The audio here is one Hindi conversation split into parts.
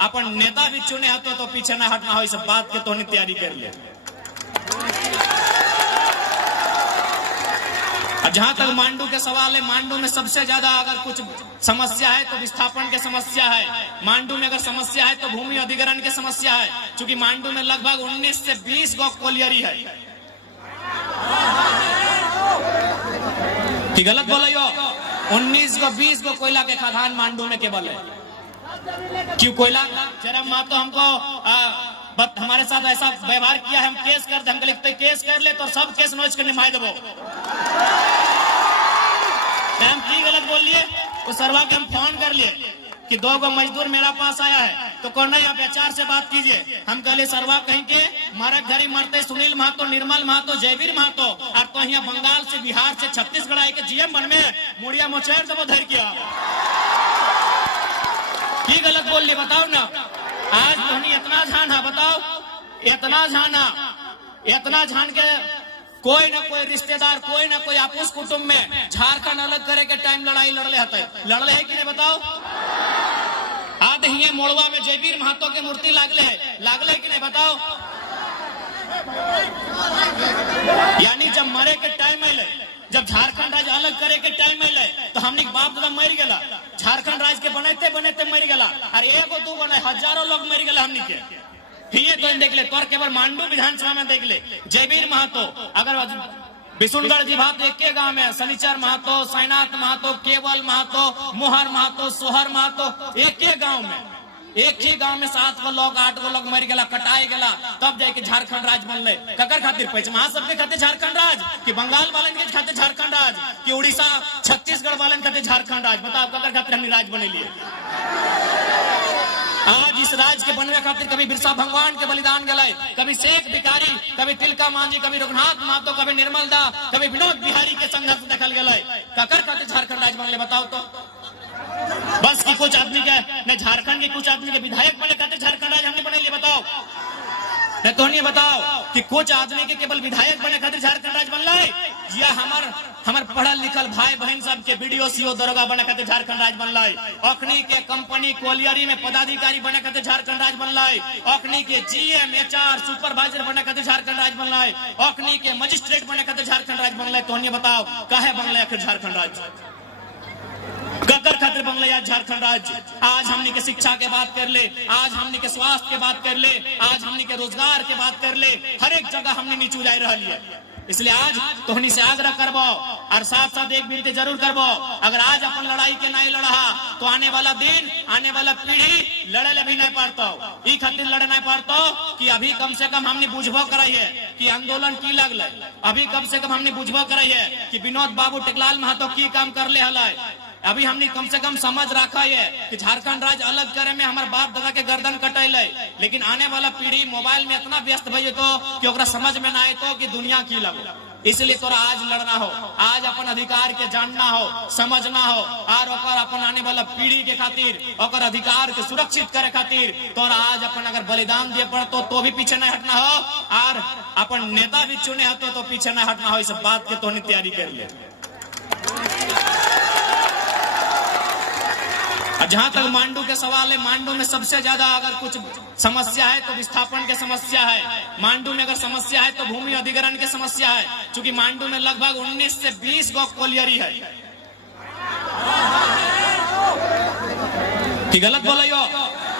अपन नेता भी चुने हतो तो पीछे न हटना हो, इस बात के तो तैयारी कर ले। जहां तक मांडू के सवाल है, मांडू में सबसे ज्यादा अगर कुछ समस्या है तो विस्थापन की समस्या है। मांडू में अगर समस्या है तो भूमि अधिग्रहण की समस्या है, क्योंकि मांडू में लगभग 19 से 20 गो कोलियरी है। कि गलत बोले हो? 19 गो 20 गो कोयला के खदान मांडू में केवल है। क्यों कोयला? जरा माँ तो हमको हमारे साथ ऐसा व्यवहार किया है, हम केस कर दे, हमको लिखते केस कर ले तो सब केस नोच कर निभाई देवो। हम की गलत बोल लिए? उस सरवा के हम फोन कर लिए कि 2 गो मजदूर मेरा पास आया है तो कौन नहीं, आप HR से बात कीजिए। हम कहले सरवा कहीं के मारा घरी मरते सुनील महतो, निर्मल महतो, जयवीर महतो, और तो यहाँ बंगाल से, बिहार से, छत्तीसगढ़ आए के GM बन में मुड़िया मोचेर दबो धर किया। की गलत बोल लिए बताओ ना? आज तो इतना झान है, बताओ इतना झान के कोई ना कोई रिश्तेदार, कोई ना कोई आपूस कुटुंब में झारखंड अलग करे के टाइम लड़ाई लड़ले है कि नहीं बताओ? आज ही मोड़वा में जयवीर महतो के मूर्ति लागले है कि नहीं बताओ? यानी जब मरे के टाइम आए, जब झारखंड राज्य अलग करे के टाइम आए तो हमने बाप दादा मर गया, झारखंड राज्य के बनते बनते मर गया, और एगो 2 बने हजारों लोग मर गए हमने के। ये तो देख ले, तोर केवल मांडू विधानसभा में देख ले, जयवीर महतो, अगर बिशुनगढ़ जी भात एक के गांव में, शनिचर महतो, साईनाथ महतो, केवल महतो, मोहर महतो, सोहर महतो, एक के गांव में, एक ही गांव में 7 गो लोग 8 गो लोग मर गया, कटाए गया, तब जाके झारखंड राज्य बनले। ककर खातिर? पचमा सबके खातिर झारखंड राज्य, कि बंगाल वाले के खातिर झारखंड राज्य, कि उड़ीसा छत्तीसगढ़ वाले के खातिर झारखंड राज्य? बताओ ककर खातिर हमने राज्य बने लिए? आज इस राज्य के बनने खातिर कभी बिरसा भगवान के बलिदान गए, कभी शेख भिखारी, कभी तिलका मांझी, कभी रघुनाथ महतो, कभी निर्मल दा, कभी विनोद बिहारी के संघर्ष देखल गए। ककर खातिर झारखंड राज्य बनले बताओ तो? बस की कुछ आदमी के न झारखंड के कुछ आदमी के विधायक बने खातिर झारखंड राज्य हमने बने लिए बताओ? नहीं तो नहीं बताओ कि कुछ आदमी के केवल विधायक बने खातिर झारखंड राज्य बनला है, या हमार पढ़ल लिखल भाई बहन सब के BDO CO दरोगा बने खातिर झारखंड राज्य बनला है, अखनी के कंपनी कोलियरी में पदाधिकारी बने खातिर झारखंड राज्य बनला है, अखनी के GM HR सुपरवाइजर बने खातिर झारखंड राज्य बनला है, अखनी के मजिस्ट्रेट बने खातिर झारखंड राज्य बनला है। तो नहीं बताओ काहे बनला है झारखंड राज्य? ककर खातिर बनले आज झारखंड राज्य? आज हमनी के शिक्षा के बात कर ले, आज हमनी के स्वास्थ्य के बात कर ले, आज हमनी के रोजगार के बात कर ले, हर एक जगह हमने नीचू जा रही है। इसलिए आज तोहनी से आग्रह करबो, और साथ साथ एक विनती जरूर करबो, अगर आज अपन लड़ाई के नहीं लड़ा तो आने वाला दिन, आने वाला पीढ़ी लड़े भी नहीं पारतो, ई खातिर लड़े नहीं पारतो कि अभी कम से कम हमने बुझबो कराई है कि आंदोलन की लगल, अभी कम से कम हमने बुझबो कराई है कि विनोद बाबू टेकलाल महतो की काम कर ले हल, अभी हमने कम से कम समझ रखा है कि झारखंड राज्य अलग करे में हमारे बाप दादा के गर्दन कटैले, लेकिन आने वाला पीढ़ी मोबाइल में इतना व्यस्त भइए तो कि ओकरा समझ में ना आए तो कि दुनिया की लगो। इसलिए तोरा आज लड़ना हो, आज अपन अधिकार के जानना हो, समझना हो, और अपन आने वाला पीढ़ी के खातिर और अधिकार के सुरक्षित करे खातिर तोरा आज अपन अगर बलिदान दिए पड़तो तो भी पीछे नहीं हटना हो, और अपन नेता भी चुने हतो तो पीछे नहीं हटना हो, इस बात के तो तैयारी कर ले। जहां तक मांडू के सवाल है, मांडू में सबसे ज्यादा अगर कुछ समस्या है तो विस्थापन की समस्या है। मांडू में अगर समस्या है तो भूमि अधिग्रहण की समस्या है, क्योंकि मांडू में लगभग 19 से 20 गो कोलियरी है। कि गलत बोले हो?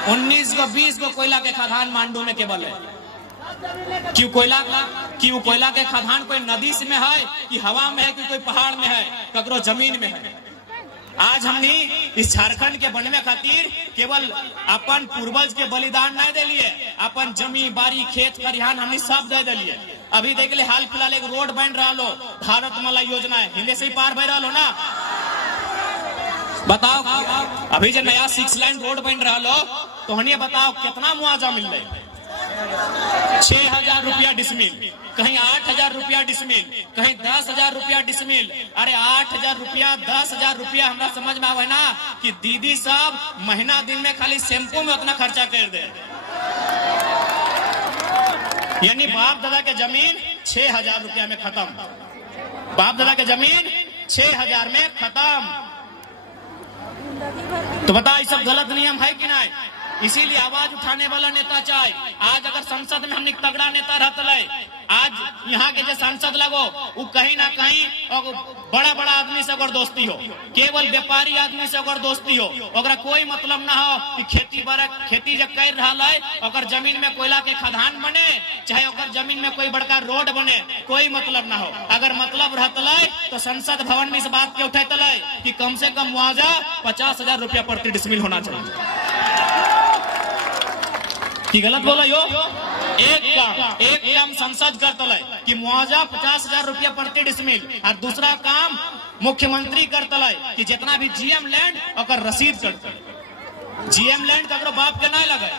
19 गो 20 गो कोयला के खदान मांडू में केवल है। क्यों कोयला? क्यों कोयला के खदान कोई नदी में है कि हवा में है कि कोई पहाड़ में है, ककरो जमीन में है? आज हमने इस झारखंड के बनने खातिर केवल अपन पूर्वज के बलिदान नहीं दे लिए, अपन जमी बारी खेत खरिहान हमने सब दे दिए। अभी देख ले हाल फिलहाल एक रोड बन रहा लो, भारत माला योजना है, हिंदे से ही पार बह रहा लो ना। बताओ अभी जो नया 6 लाइन रोड बन रहा लो तो हमें बताओ कितना मुआवजा मिल रहा है? 6,000 रुपया डिसमिल, कहीं 8,000 रुपया डिसमिल, कहीं 10,000 रुपया डिसमिल। अरे 8,000 रुपया 10,000 रुपया हमरा समझ में आवे ना कि दीदी सब महीना दिन में खाली शैम्पू में उतना खर्चा कर दे। यानी बाप दादा के जमीन 6,000 रुपया में खत्म, बाप दादा के जमीन 6,000 में खत्म। तो बता ये सब गलत नियम है कि नहीं? इसीलिए आवाज उठाने वाला नेता चाहे। आज अगर संसद में हमने तगड़ा नेता रहता, आज यहाँ के जो सांसद लगो वो कहीं ना कहीं बड़ा बड़ा आदमी से अगर दोस्ती हो, केवल व्यापारी आदमी से अगर दोस्ती हो, अगर कोई मतलब ना हो कि खेती जब कर रहा है अगर जमीन में कोयला के खदान बने, चाहे अगर जमीन में कोई बड़का रोड बने, कोई मतलब ना हो। अगर मतलब रहता तो संसद भवन में इस बात के उठेता कि कम से कम मुआवजा 50,000 रुपया प्रति डिसमिल होना चाहिए। कि गलत बोला यो? एक काम संसद करता है कि मुआवजा 50,000 रुपया प्रति डिसमिल, और दूसरा काम मुख्यमंत्री करता है कि जितना भी जीएम लैंड और रसीद करता। जीएम लैंड ककरो बाप के नहीं लगे,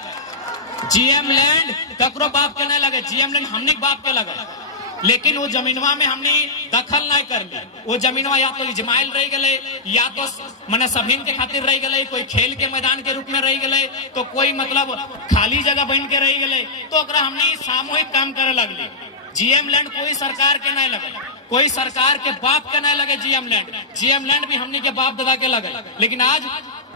जीएम लैंड ककरो बाप के नहीं लगे, जीएम लैंड हमने बाप के लगे, लेकिन वो जमीनवा में हमने दखल नहीं कर ली। वो जमीनवा या तो इजमाइल रह गए, या तो मने सभीन के खातिर रह गए, कोई खेल के मैदान के रूप में रह गए, तो कोई मतलब खाली जगह बन के रह गए, तो हमने सामूहिक काम करे लगली। जीएम लैंड कोई सरकार के नहीं लगे, कोई सरकार के बाप के नहीं लगे जीएम लैंड। जीएम लैंड भी हमने के बाप दादा के लगे। लेकिन आज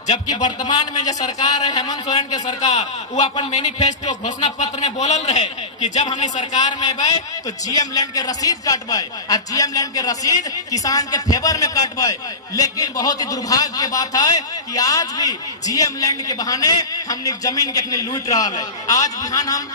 जबकि वर्तमान में जो सरकार है हेमंत सोरेन के सरकार, वो अपन मैनिफेस्टो घोषणा पत्र में बोलल रहे कि जब हमने सरकार में आए तो जीएम लैंड के रसीद काटबे, और जीएम लैंड के रसीद किसान के फेवर में काटबे। लेकिन बहुत ही दुर्भाग्य की बात है कि आज भी जीएम लैंड के बहाने हमने जमीन के लूट रहा है। आज बिहान हम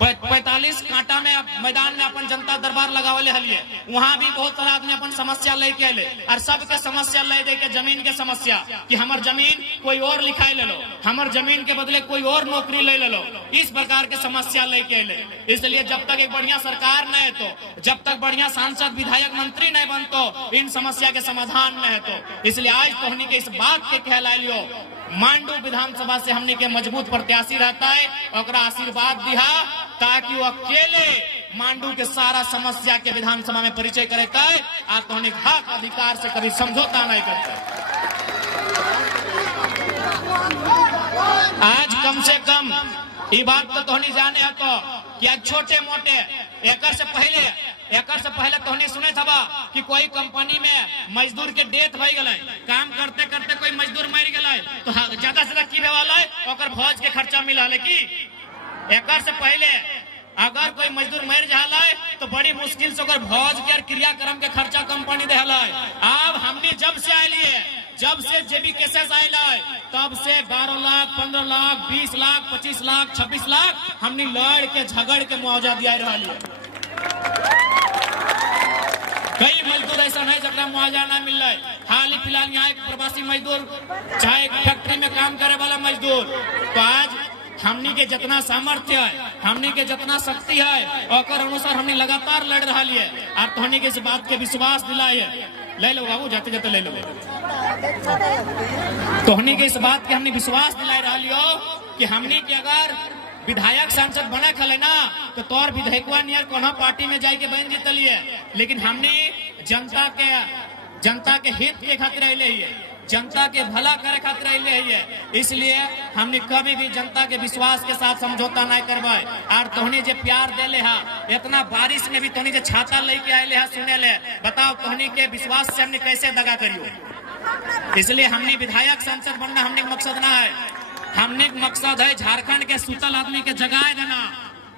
45 कांटा में मैदान में अपन जनता दरबार लगावले हलिए, वहाँ भी बहुत सारा आदमी अपन समस्या लेके आए, और सबके समस्या ले दे के जमीन के समस्या कि हमार जमीन कोई और लिखाई ले लो, हमार जमीन के बदले कोई और नौकरी ले लो, इस प्रकार के समस्या लेके आए। इसलिए जब तक एक बढ़िया सरकार न है, तो जब तक बढ़िया सांसद विधायक मंत्री नहीं बनतो, इन समस्या के समाधान न है। तो इसलिए आज तो हमने के इस बात के कहला लियो, मांडू विधानसभा से हमने के मजबूत प्रत्याशी रहता है, और आशीर्वाद दिया ताकि वो अकेले मांडू के सारा समस्या के विधानसभा में परिचय करेता है, आप तो हक अधिकार से कभी समझौता नहीं करते। आज कम से कम ये बात तो नहीं जाने है तो कि आज छोटे मोटे एकर से पहले तो नहीं सुने था कि कोई कंपनी में मजदूर के डेथ हो गए, काम करते करते कोई मजदूर मर गए, तो ज्यादा से ज्यादा की वाला है और भोज के खर्चा मिला है। कि एकर से पहले अगर कोई मजदूर मर जाला है तो बड़ी मुश्किल से भोज के क्रियाक्रम के खर्चा कंपनी दे। अब हमने जब से आये है, जब से जेबी केसेस आयल है, तब से 12 लाख 15 लाख 20 लाख 25 लाख 26 लाख हमने लड़ के झगड़ के मुआवजा दिया रहा है। कई मजदूर ऐसा नहीं जरा मुआवजा ना मिल रहा है। हाल ही फिलहाल यहाँ एक प्रवासी मजदूर, चाहे फैक्ट्री में काम करे वाला मजदूर, तो आज हमनी के जितना सामर्थ्य है, हमनी के जितना शक्ति है, और अनुसार हमने लगातार लड़ रहा है। और तोहनी के इस बात के विश्वास दिलाए है, ले लो बाबू, जाते जाते ले लो। तोहनी के इस बात के हमने विश्वास दिलाए रहा कि हमनी के अगर विधायक सांसद बना खले ना, तो तोर विधायकवा नियर कोनो पार्टी में जाके बन जीतलिए। लेकिन हमने जनता के हित के खातिर अले ही, जनता के भला करे खातिर अले ही, इसलिए हमने कभी भी जनता के विश्वास के साथ समझौता नहीं करबे। और तोहनी जे प्यार देले हा, इतना बारिश में भी तोहनी जे छाता लेके आए हा सुने ले, बताओ तोहनी के विश्वास से हमने कैसे दगा करियो। इसलिए हमने विधायक सांसद बनना हमने मकसद ना है, हमने मकसद है झारखंड के सुतल आदमी के जगाए देना।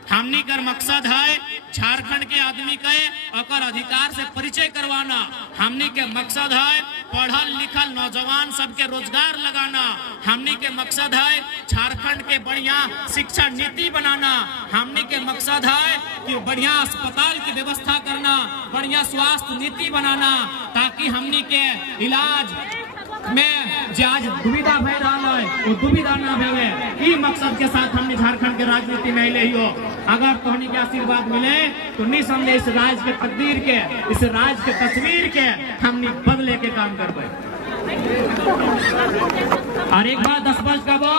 हमने का मकसद है झारखंड के आदमी के अकर अधिकार से परिचय करवाना। हमने के मकसद है पढ़ल लिखल नौजवान सबके रोजगार लगाना। हमने के मकसद है झारखंड के बढ़िया शिक्षा नीति बनाना। हमने के मकसद है कि बढ़िया अस्पताल की व्यवस्था करना, बढ़िया स्वास्थ्य नीति बनाना, ताकि हमने के इलाज में जो आज दुविधा भय रहा है वो दुविधा ना भे। ई मकसद के साथ हमने झारखंड के राजनीति में ले हो। अगर तोहनी के आशीर्वाद मिले तो निसंदेह इस राज्य के तकदीर के, इस राज्य के तस्वीर के हमने बदले के काम करबे। और एक बार 10 बज का वो